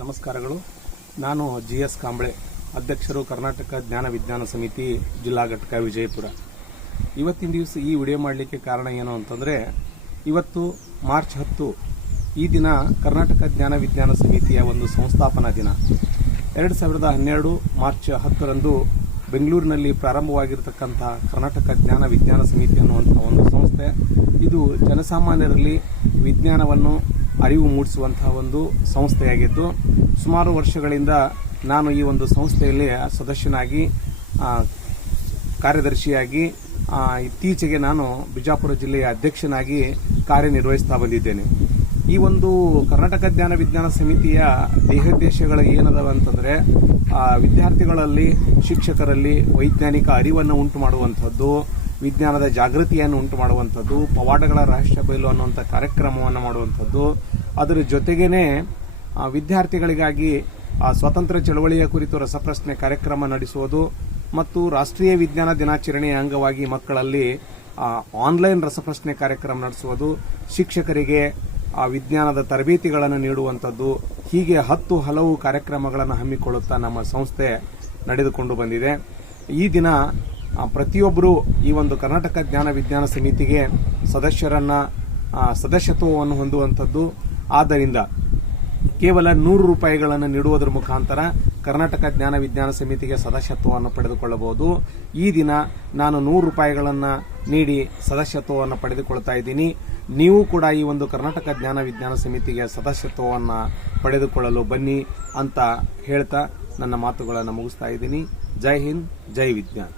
ನಮಸ್ಕಾರಗಳು. ನಾನು GS ಕಾಂಬಳೆ, ಅಧ್ಯಕ್ಷರು ಕರ್ನಾಟಕ ಜ್ಞಾನ ವಿಜ್ಞಾನ ಸಮಿತಿ ಜಿಲ್ಲಾ ಘಟಕ ವಿಜಯಪುರ. ಇವತ್ತಿನ ದಿವಸ ಈ ವಿಡಿಯೋ ಮಾಡಲಿಕ್ಕೆ ಕಾರಣ ಏನು ಅಂತಂದರೆ, ಇವತ್ತು ಮಾರ್ಚ್ 10 ಈ ದಿನ ಕರ್ನಾಟಕ ಜ್ಞಾನ ವಿಜ್ಞಾನ ಸಮಿತಿಯ ಒಂದು ಸಂಸ್ಥಾಪನಾ ದಿನ. 2012 ಮಾರ್ಚ್ 10ರಂದು ಬೆಂಗಳೂರಿನಲ್ಲಿ ಪ್ರಾರಂಭವಾಗಿರತಕ್ಕಂಥ ಕರ್ನಾಟಕ ಜ್ಞಾನ ವಿಜ್ಞಾನ ಸಮಿತಿ ಅನ್ನುವಂಥ ಒಂದು ಸಂಸ್ಥೆ, ಇದು ಜನಸಾಮಾನ್ಯರಲ್ಲಿ ವಿಜ್ಞಾನವನ್ನು ಅರಿವು ಮೂಡಿಸುವಂತಹ ಒಂದು ಸಂಸ್ಥೆಯಾಗಿದ್ದು, ಸುಮಾರು ವರ್ಷಗಳಿಂದ ನಾನು ಈ ಒಂದು ಸಂಸ್ಥೆಯಲ್ಲಿ ಸದಸ್ಯನಾಗಿ, ಕಾರ್ಯದರ್ಶಿಯಾಗಿ, ಇತ್ತೀಚೆಗೆ ನಾನು ಬಿಜಾಪುರ ಜಿಲ್ಲೆಯ ಅಧ್ಯಕ್ಷನಾಗಿ ಕಾರ್ಯನಿರ್ವಹಿಸ್ತಾ ಬಂದಿದ್ದೇನೆ. ಈ ಒಂದು ಕರ್ನಾಟಕ ಜ್ಞಾನ ವಿಜ್ಞಾನ ಸಮಿತಿಯ ದೇಹೋದ್ದೇಶಗಳು ಏನದವ ಅಂತಂದರೆ, ವಿದ್ಯಾರ್ಥಿಗಳಲ್ಲಿ, ಶಿಕ್ಷಕರಲ್ಲಿ ವೈಜ್ಞಾನಿಕ ಅರಿವನ್ನು ಉಂಟು ಮಾಡುವಂಥದ್ದು, ವಿಜ್ಞಾನದ ಜಾಗೃತಿಯನ್ನು ಉಂಟು ಮಾಡುವಂಥದ್ದು, ಪವಾಡಗಳ ರಹಸ್ಯ ಬಯಲು ಅನ್ನುವಂಥ ಕಾರ್ಯಕ್ರಮವನ್ನು ಮಾಡುವಂಥದ್ದು, ಅದರ ಜೊತೆಗೇನೆ ವಿದ್ಯಾರ್ಥಿಗಳಿಗಾಗಿ ಸ್ವಾತಂತ್ರ್ಯ ಚಳವಳಿಯ ಕುರಿತು ರಸಪ್ರಶ್ನೆ ಕಾರ್ಯಕ್ರಮ ನಡೆಸುವುದು ಮತ್ತು ರಾಷ್ಟ್ರೀಯ ವಿಜ್ಞಾನ ದಿನಾಚರಣೆಯ ಅಂಗವಾಗಿ ಮಕ್ಕಳಲ್ಲಿ ಆನ್ಲೈನ್ ರಸಪ್ರಶ್ನೆ ಕಾರ್ಯಕ್ರಮ ನಡೆಸುವುದು, ಶಿಕ್ಷಕರಿಗೆ ವಿಜ್ಞಾನದ ತರಬೇತಿಗಳನ್ನು ನೀಡುವಂಥದ್ದು, ಹೀಗೆ 10 ಹಲವು ಕಾರ್ಯಕ್ರಮಗಳನ್ನು ಹಮ್ಮಿಕೊಳ್ಳುತ್ತಾ ನಮ್ಮ ಸಂಸ್ಥೆ ನಡೆದುಕೊಂಡು ಬಂದಿದೆ. ಈ ದಿನ ಪ್ರತಿಯೊಬ್ಬರೂ ಈ ಒಂದು ಕರ್ನಾಟಕ ಜ್ಞಾನ ವಿಜ್ಞಾನ ಸಮಿತಿಗೆ ಸದಸ್ಯತ್ವವನ್ನು ಹೊಂದುವಂಥದ್ದು. ಆದ್ದರಿಂದ ಕೇವಲ 100 ರೂಪಾಯಿಗಳನ್ನು ನೀಡುವುದರ ಮುಖಾಂತರ ಕರ್ನಾಟಕ ಜ್ಞಾನ ವಿಜ್ಞಾನ ಸಮಿತಿಗೆ ಸದಸ್ಯತ್ವವನ್ನು ಪಡೆದುಕೊಳ್ಳಬಹುದು. ಈ ದಿನ ನಾನು 100 ರೂಪಾಯಿಗಳನ್ನು ನೀಡಿ ಸದಸ್ಯತ್ವವನ್ನು ಪಡೆದುಕೊಳ್ತಾ ಇದ್ದೀನಿ. ನೀವು ಕೂಡ ಈ ಒಂದು ಕರ್ನಾಟಕ ಜ್ಞಾನ ವಿಜ್ಞಾನ ಸಮಿತಿಗೆ ಸದಸ್ಯತ್ವವನ್ನು ಪಡೆದುಕೊಳ್ಳಲು ಬನ್ನಿ ಅಂತ ಹೇಳ್ತಾ ನನ್ನ ಮಾತುಗಳನ್ನು ಮುಗಿಸ್ತಾ ಇದ್ದೀನಿ. ಜೈ ಹಿಂದ್, ಜೈ ವಿಜ್ಞಾನ.